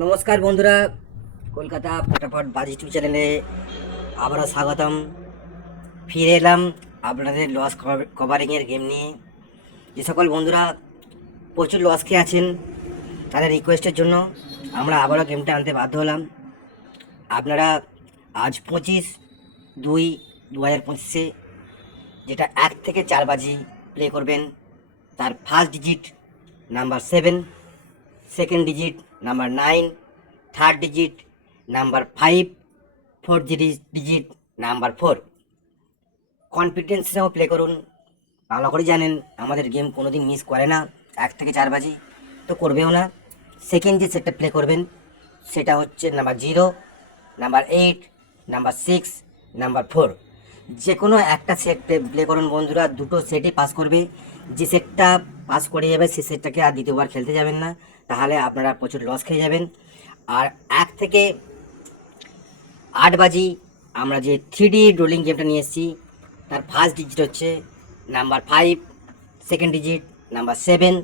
নমস্কার বন্ধুরা, কলকাতা ফটাফট বাজ ইউটিউব চ্যানেলে আবারও স্বাগতম। ফিরে এলাম আপনাদের লস কভারিংয়ের গেম নিয়ে। যে সকল বন্ধুরা প্রচুর লস খেয়ে আছেন তাদের রিকোয়েস্টের জন্য আমরা আবারও গেমটা আনতে বাধ্য হলাম। আপনারা আজ 25/2/2025 যেটা 1 থেকে 4 বাজি প্লে করবেন, তার first digit number 7, second digit number 9, third digit number 5, fourth digit number 4। Confidence সহ প্লে করুন। ভালো করে জানেন আমাদের গেম কোনো দিন মিস করে না, 1 থেকে 4 বাজি তো করবেও না। সেকেন্ড যে সেটটা প্লে করবেন সেটা হচ্ছে নাম্বার 0, নাম্বার 8, নাম্বার 6, নাম্বার 4। যে কোনো একটা সেট প্লে করুন বন্ধুরা, দুটো সেটই পাস করবে। যে সেটটা পাস করে যাবে সেই সেটটাকে আর দ্বিতীয়বার খেলতে যাবেন না, তাহলে আপনারা প্রচুর লস খেয়ে যাবেন। আর 1 থেকে 8 বাজি আমরা যে 3D রোলিং গেমটা নিয়ে এসেছি, তার ফার্স্ট ডিজিট হচ্ছে number 5, second digit number 7,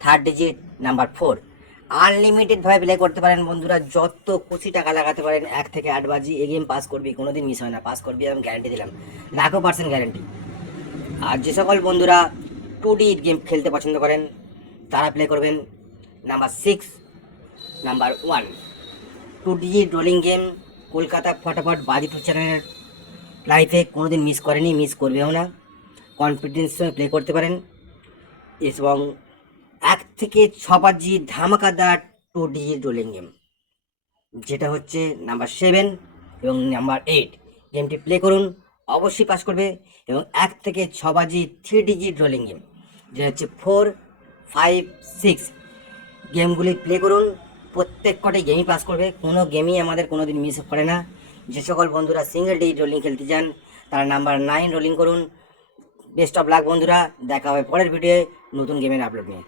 third digit number 4। আনলিমিটেডভাবে প্লে করতে পারেন বন্ধুরা, যত খুশি টাকা লাগাতে পারেন। 1 থেকে 8 বাজি এই গেম পাস করবি, কোনো দিন মিস হয় না, পাস করবি, আমি গ্যারান্টি দিলাম, লাখো % গ্যারান্টি। আর যে সকল বন্ধুরা 2D গেম খেলতে পছন্দ করেন তারা প্লে করবেন number 6, number 1। 2D rolling game Kolkata ফটাফট বাজ ইউটিউব চ্যানেলের লাইফে কোনোদিন মিস করেনি, মিস করবেও না। কনফিডেন্স প্লে করতে পারেন। এবং 1 থেকে 6 বাজি ধামাকাদার 2D রোলিং গেম যেটা হচ্ছে নাম্বার 7 এবং নাম্বার 8, গেমটি প্লে করুন, অবশ্যই পাস করবে। এবং 1 থেকে 6 বাজি 3D রোলিং গেম যেটা হচ্ছে 4, 5, 6, গেমগুলি প্লে করুন, প্রত্যেক কটাই গেমই পাস করবে, কোনো গেমই আমাদের কোনো দিন মিস করে না। যে সকল বন্ধুরা সিঙ্গেল ডি রোলিং খেলতে চান তারা নাম্বার 9 রোলিং করুন। বেস্ট অফ লাক বন্ধুরা, দেখা হবে পরের ভিডিওয়ে নতুন গেমের আপলোড নিয়ে।